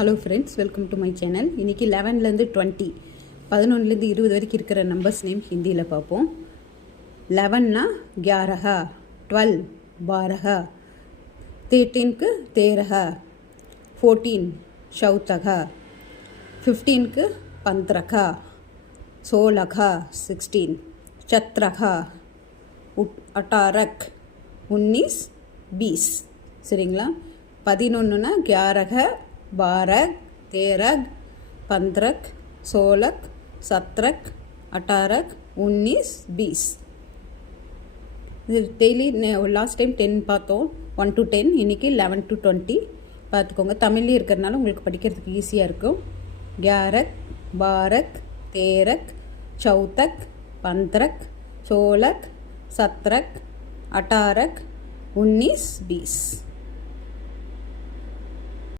Hello friends, welcome to my channel. இன்றைக்கி 11லேருந்து 20, 11லேருந்து 20 வரைக்கும் இருக்கிற நம்பர்ஸ் நேம் ஹிந்தியில் பார்ப்போம். 11னா 11, 12 12, 13க்கு 13, 14 14, 15க்கு 15, 16 16, 17 18, 19 20. சரிங்களா? 11னா 11, 12, 13, 15, 16, 17, 18, 19, 20. இது டெய்லி லாஸ்ட் டைம் 10 பார்த்தோம், 1 to 10. இன்றைக்கி 11 to 20 பார்த்துக்கோங்க. தமிழ்லேயே இருக்கிறதுனால உங்களுக்கு படிக்கிறதுக்கு ஈஸியாக இருக்கும். 11, 12, 13, 14, 15, 16, 17, 18, 19, 20.